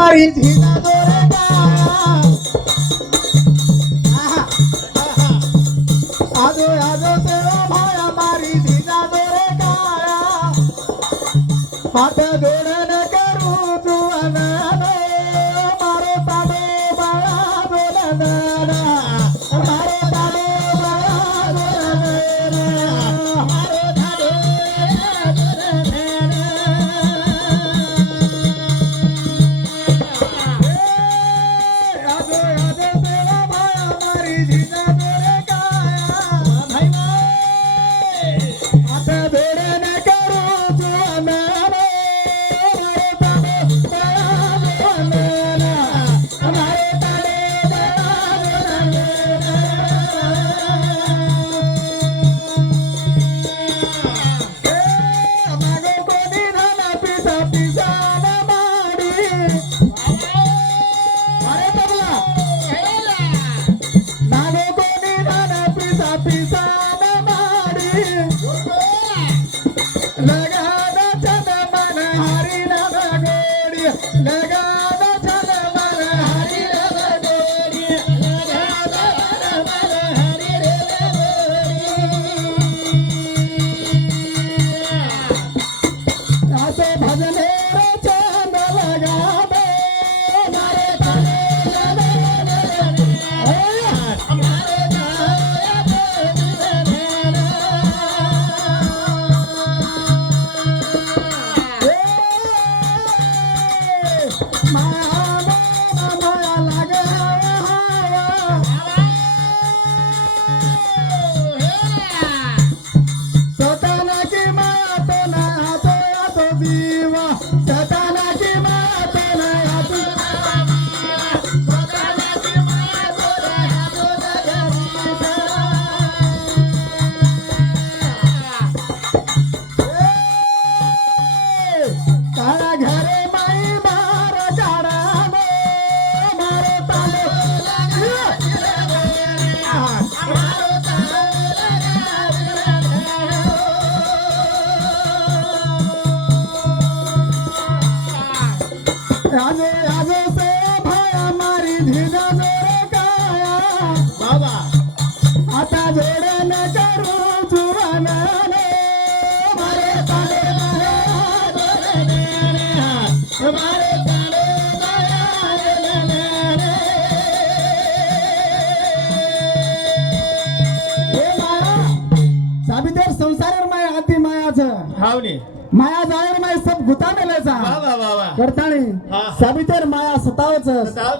मारी धीना दोरे गाया आजो आजो तेरो भाया मारी धीना दोरे गाया हाथ जोड़े न करूं जुआन मारो ताडो बाळा दोलन मारो ताडो बाळा दोलन मारो ताडो माया जायर माय सब गुता मेलेचा करताणी साबितेर माया सतावच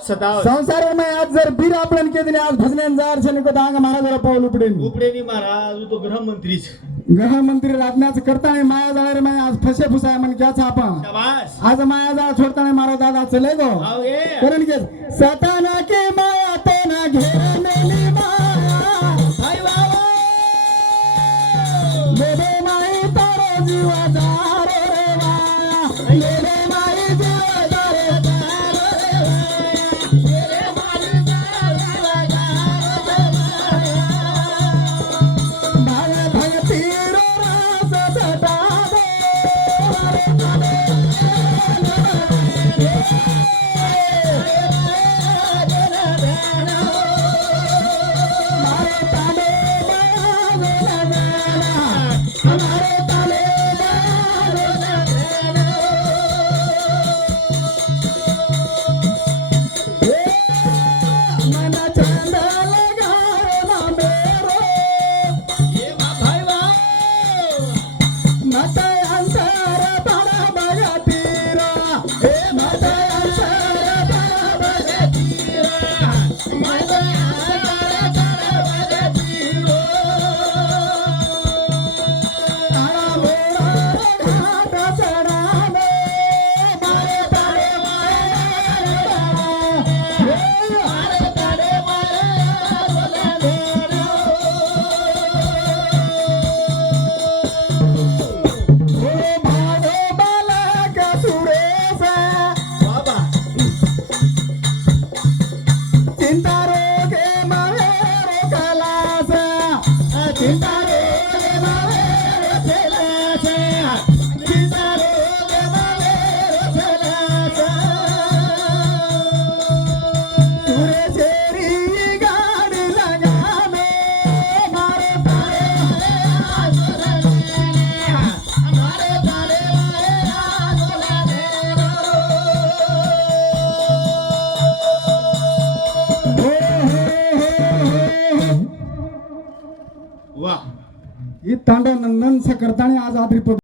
संसार माय आज जर बीर आपल्यान केदिले आज भजनेन जार छने को दांग महाराज पाऊल उपडेनी महाराज तो गृहमंत्री राजनाथ करताणी माया जायर माय आज फसे फुसाय मन क्याचा आपण आज माया जा छोडताणी मारो दादा चले गो कारण के सताना के माया तो ना घेर मेली माया हाय बाबा बेबे माई तारो जीवा वा ही तांडव नंदन स करताना आज आदरी